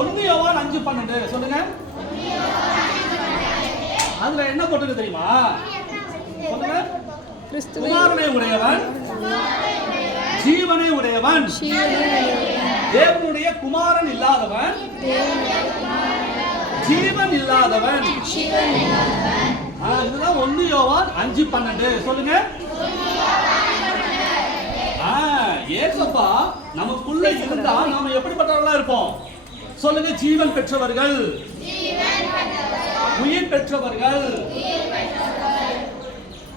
1 யோவான் 5:12 சொல்லுங்க. அதுல என்ன போட்டுருக்கு தெரியுமா? சொல்லுங்க. குமாரனை உடையவன் ஜீவனை உடையவன், தேவனுடைய குமாரன் இல்லாதவன் ஜீவன் இல்லாதவன். இதுதான் 1 யோவான் 5:12 சொல்லுங்க. ஏசப்பா நமக்குள்ள இருந்தா நாம எப்படிப்பட்டவர்களா இருப்போம் சொல்லுங்க. ஜீவன் பெற்றவர்கள், உயிர் பெற்றவர்கள்.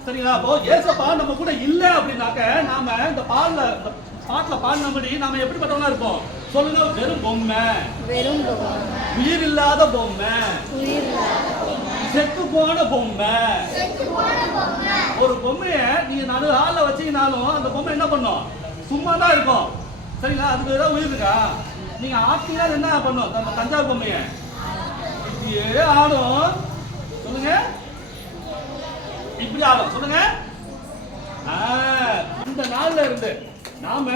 சரிங்களா? அப்போ ஏசப்பா நம்ம கூட இல்ல அப்படின்னாக்க நாம இந்த பாட்டுல பாடினபடி நாம எப்படிப்பட்டவங்களா இருப்போம் சொல்லுங்க. வெறும் பொம்மை, உயிர் இல்லாத பொம்மை, செத்து போன பொம்மை. ஒரு பொம்மைய நீங்க 4 ஆள்ல வச்சீங்கனாலும் அந்த பொம்மை என்ன பண்ணும்? சும்மா தான் இருக்கும். சரிங்களா? அதுக்கு ஏதாவது உயிர் இருக்கா? நீங்க ஆட்டினா என்ன பண்ணும்? நம்ம தஞ்சாவூர் பொம்மைய இப்படியே ஆடும் சொல்லுங்க. இப்படி ஆடும் சொல்லுங்க. இந்த நாள்ல இருந்து நாம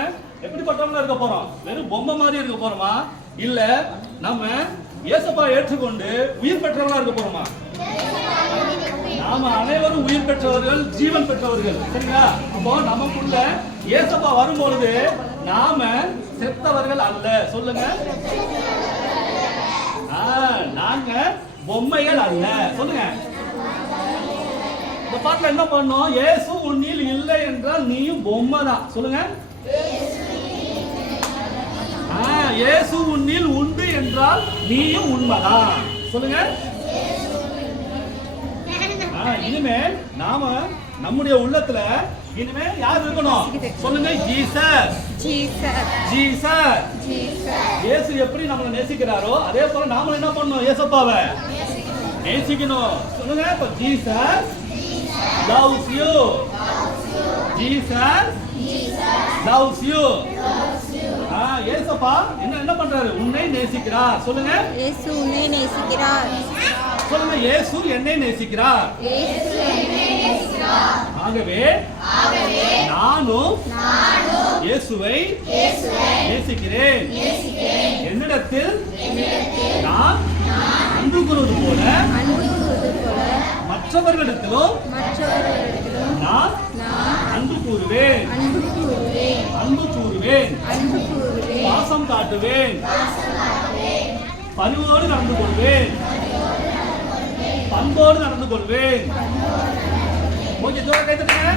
எப்படிப்பட்டவங்களா இருக்க போறோம்? வெறும் பொம்மை மாதிரி இருக்க போறோமா, இல்ல நம்ம இயேசுவை ஏற்றுக்கொண்டு உயிர் பெற்றவங்களா இருக்க போறோமா? நாம அனைவரும் உயிர் பெற்றவர்கள், ஜீவன் பெற்றவர்கள். சரிங்களா? அப்போ நமக்குள்ள இயேசுவா வரும்பொழுது நாம செத்தவர்கள் அல்ல சொல்லுங்க. நாங்க பொம்மைகள் அல்ல சொல்லுங்க. இந்த பாட்டுல என்ன பண்ணோம்? இயேசு உன்னில் இல்லை என்றால் நீயும் பொம்மை தான் சொல்லுங்க. இயேசு உன்னில் உண்டு என்றால் நீயும் உண்மைதான் சொல்லுங்க. இனிமேல் நாம நம்முடைய உள்ளத்துல இனிமே யார் இருக்கணும் சொல்லுங்க. Jesus, Jesus. இயேசு எப்படி நம்மளை நேசிக்கிறாரோ அதே போல நாம என்ன பண்ணணும்? இயேசுப்பாவை நேசிக்கணும் சொல்லுங்க. இப்ப Jesus loves you, Jesus loves you. இயேசுப்பா என்ன பண்றாரு? உன்னை நேசிக்கிறார் சொல்லுங்க. இயேசு உன்னை நேசிக்கிறார் சொல்லுங்க. இயேசு என்னை நேசிக்கிறார். ஆகவே நானும் இயேசுவை நேசிக்கிறேன். என்னிடத்தில் நான் அன்பு கூறுவது போல மற்றவர்களிடத்திலும் நான் அன்பு கூறுவேன், பாசம் காட்டுவேன், பணிவோடு நடந்து கொள்வேன், பண்போடு நடந்து கொள்வேன். கொஞ்சம் தூரம் கைத்தட்டுங்க.